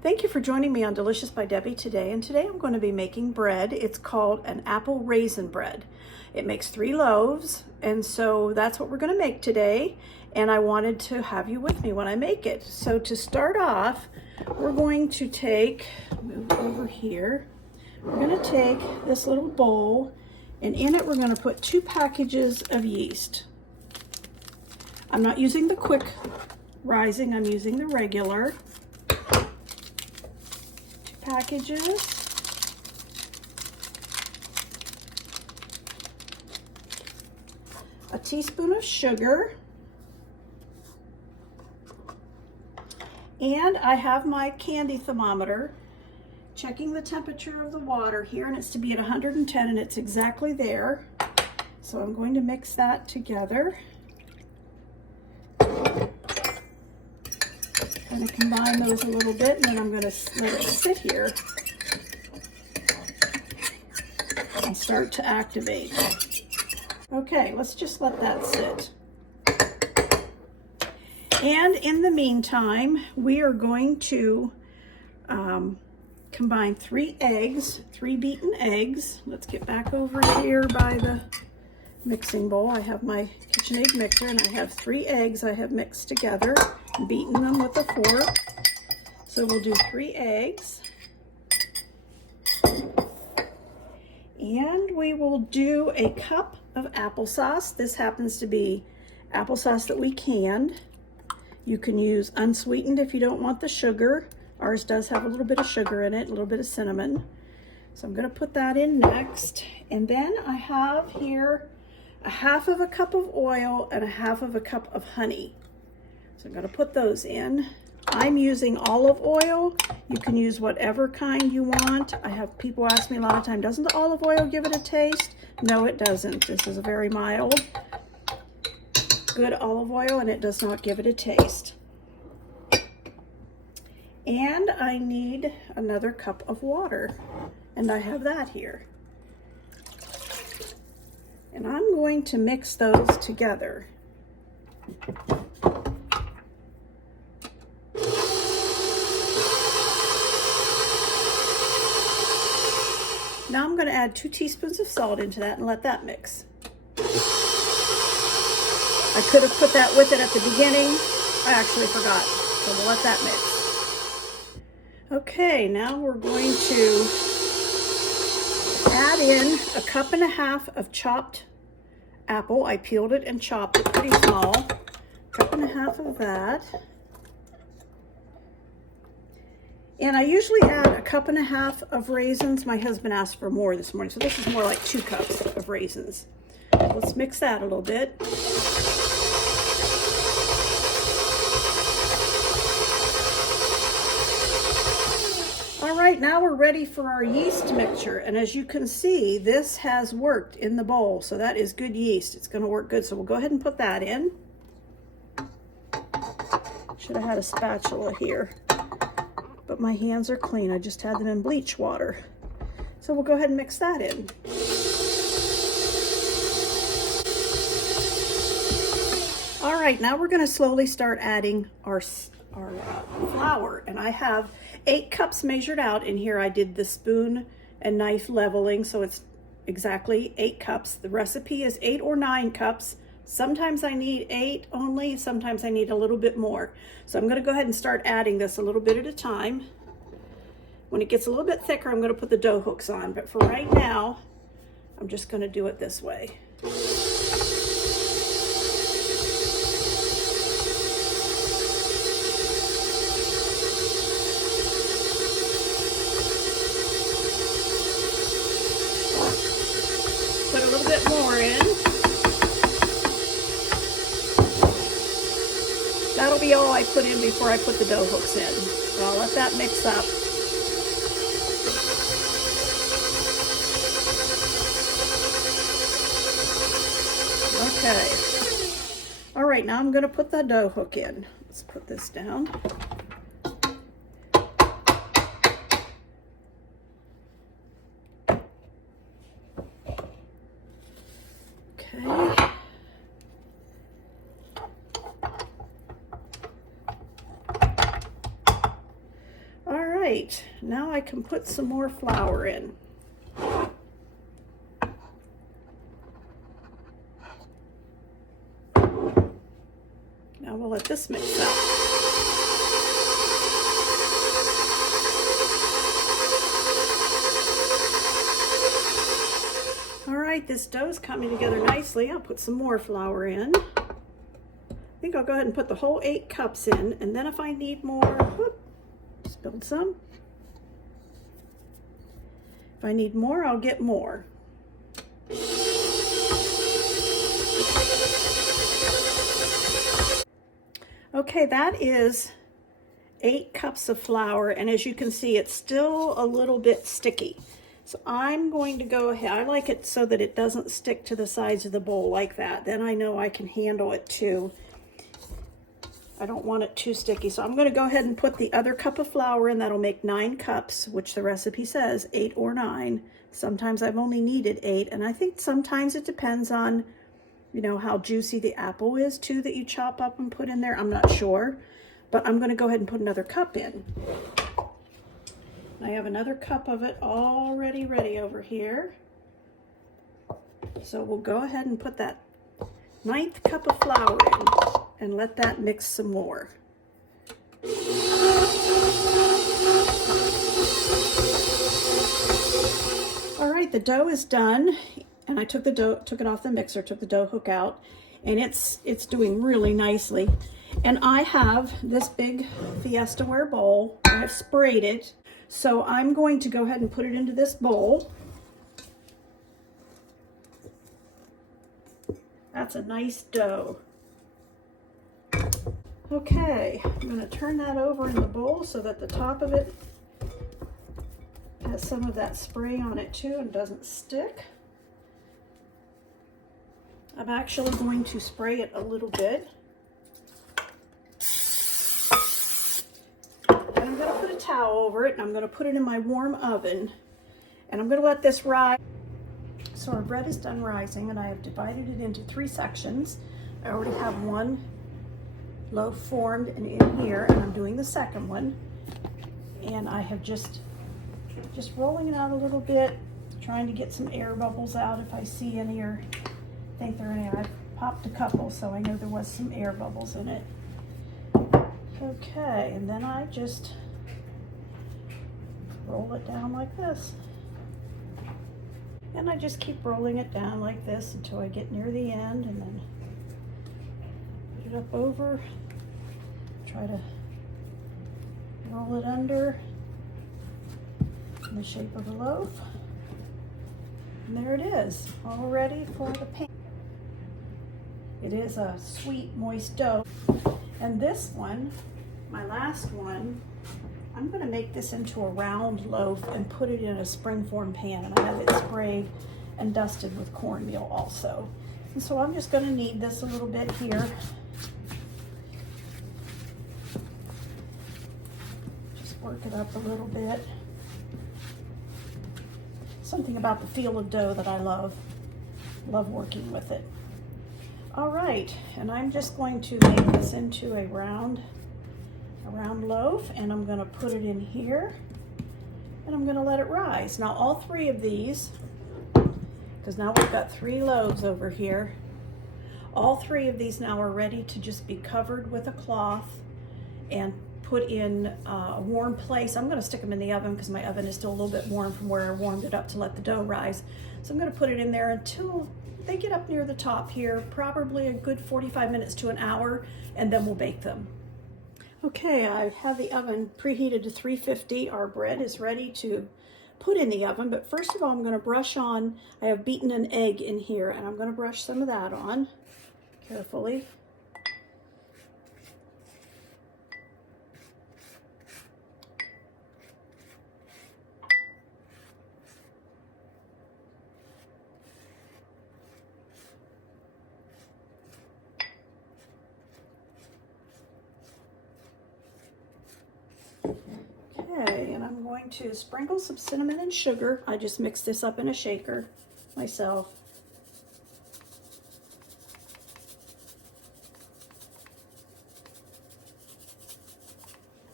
Thank you for joining me on Delicious by Debbie today. And today I'm going to be making bread. It's called an apple raisin bread. It makes 3 loaves, and so that's what we're going to make today. And I wanted to have you with me when I make it. So to start off, we're going to move over here. We're going to take this little bowl, and in it we're going to put 2 packages of yeast. I'm not using the quick rising, I'm using the regular. 2 packages. A teaspoon of sugar. And I have my candy thermometer checking the temperature of the water here, and it's to be at 110, and it's exactly there. So I'm going to mix that together. I'm going to combine those a little bit, and then I'm going to let it sit here and start to activate. Okay, let's just let that sit. And in the meantime, we are going to combine 3 eggs, 3 beaten eggs. Let's get back over here by the mixing bowl. I have my KitchenAid mixer, and I have 3 eggs I have mixed together, beaten them with a fork. So we'll do 3 eggs. And we will do a cup of applesauce. This happens to be applesauce that we canned. You can use unsweetened if you don't want the sugar. Ours does have a little bit of sugar in it, a little bit of cinnamon. So I'm going to put that in next. And then I have here a 1/2 cup of oil and a 1/2 cup of honey. So I'm going to put those in. I'm using olive oil. You can use whatever kind you want. I have people ask me a lot of time, doesn't the olive oil give it a taste? No, it doesn't. This is a very mild, good olive oil, and it does not give it a taste. And I need another cup of water, and I have that here. And I'm going to mix those together. Now I'm going to add 2 teaspoons of salt into that and let that mix. I could have put that with it at the beginning. I actually forgot, so we'll let that mix. Okay, now we're going to add in a 1.5 cups of chopped apple. I peeled it and chopped it pretty small. 1.5 cups of that. And I usually add a 1.5 cups of raisins. My husband asked for more this morning, so this is more like 2 cups of raisins. Let's mix that a little bit. All right, now we're ready for our yeast mixture. And as you can see, this has worked in the bowl, so that is good yeast. It's going to work good, so we'll go ahead and put that in. Should have had a spatula here, but my hands are clean. I just had them in bleach water. So we'll go ahead and mix that in. All right, now we're going to slowly start adding our flour, and I have 8 cups measured out. In here I did the spoon and knife leveling, so it's exactly 8 cups. The recipe is 8 or 9 cups. Sometimes I need 8 only, sometimes I need a little bit more. So I'm going to go ahead and start adding this a little bit at a time. When it gets a little bit thicker, I'm going to put the dough hooks on, but for right now, I'm just going to do it this way. Put a little bit more in. That'll be all I put in before I put the dough hooks in. So I'll let that mix up. Okay. All right, now I'm going to put the dough hook in. Let's put this down. Okay. All right, now I can put some more flour in. Now we'll let this mix up. All right, this dough's coming together nicely. I'll put some more flour in. I think I'll go ahead and put the whole 8 cups in, and then if I need more, whoop, spilled some. If I need more, I'll get more. Okay, that is 8 cups of flour, and as you can see, it's still a little bit sticky. So I'm going to go ahead, I like it so that it doesn't stick to the sides of the bowl like that. Then I know I can handle it too. I don't want it too sticky. So I'm going to go ahead and put the other cup of flour in. That'll make 9 cups, which the recipe says 8 or 9. Sometimes I've only needed 8, and I think sometimes it depends on, you know, how juicy the apple is too that you chop up and put in there. I'm not sure, but I'm going to go ahead and put another cup in. I have another cup of it already ready over here. So we'll go ahead and put that 9th cup of flour in and let that mix some more. All right, the dough is done, and I took it off the mixer, took the dough hook out, and it's doing really nicely. And I have this big Fiestaware bowl, and I've sprayed it. So I'm going to go ahead and put it into this bowl. That's a nice dough. Okay, I'm going to turn that over in the bowl so that the top of it has some of that spray on it too and doesn't stick. I'm actually going to spray it a little bit. I'm going to put a towel over it, and I'm going to put it in my warm oven, and I'm going to let this rise. So our bread is done rising, and I have divided it into 3 sections. I already have 1 loaf formed and in here, and I'm doing the second one. And I have just rolling it out a little bit, trying to get some air bubbles out if I see any or think there are any. I've popped a couple, so I know there was some air bubbles in it. Okay, and then I just roll it down like this. And I just keep rolling it down like this until I get near the end, and then put it up over, try to roll it under in the shape of a loaf. And there it is, all ready for the pan. It is a sweet, moist dough. And this one, my last one, I'm going to make this into a round loaf and put it in a springform pan. And I have it sprayed and dusted with cornmeal also. And so I'm just going to knead this a little bit here. Just work it up a little bit. Something about the feel of dough that I love. Love working with it. All right, and I'm just going to make this into a round loaf, and I'm going to put it in here, and I'm going to let it rise. Now all 3 of these, because now we've got 3 loaves over here, all 3 of these now are ready to just be covered with a cloth and put in a warm place. I'm going to stick them in the oven because my oven is still a little bit warm from where I warmed it up to let the dough rise. So I'm going to put it in there until they get up near the top here, probably a good 45 minutes to an hour, and then we'll bake them. Okay, I have the oven preheated to 350. Our bread is ready to put in the oven, but first of all, I'm going to brush on, I have beaten an egg in here, and I'm going to brush some of that on carefully. Okay, and I'm going to sprinkle some cinnamon and sugar. I just mixed this up in a shaker myself.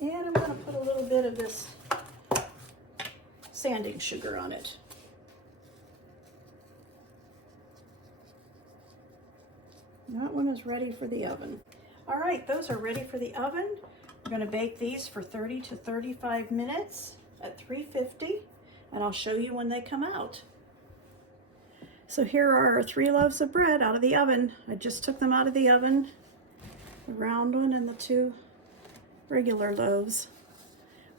And I'm going to put a little bit of this sanding sugar on it. That one is ready for the oven. All right, those are ready for the oven. We're going to bake these for 30 to 35 minutes at 350, and I'll show you when they come out. So here are our 3 loaves of bread out of the oven. I just took them out of the oven, the round one and the 2 regular loaves.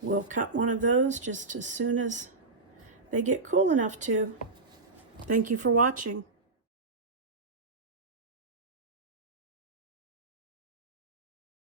We'll cut one of those just as soon as they get cool enough to. Thank you for watching.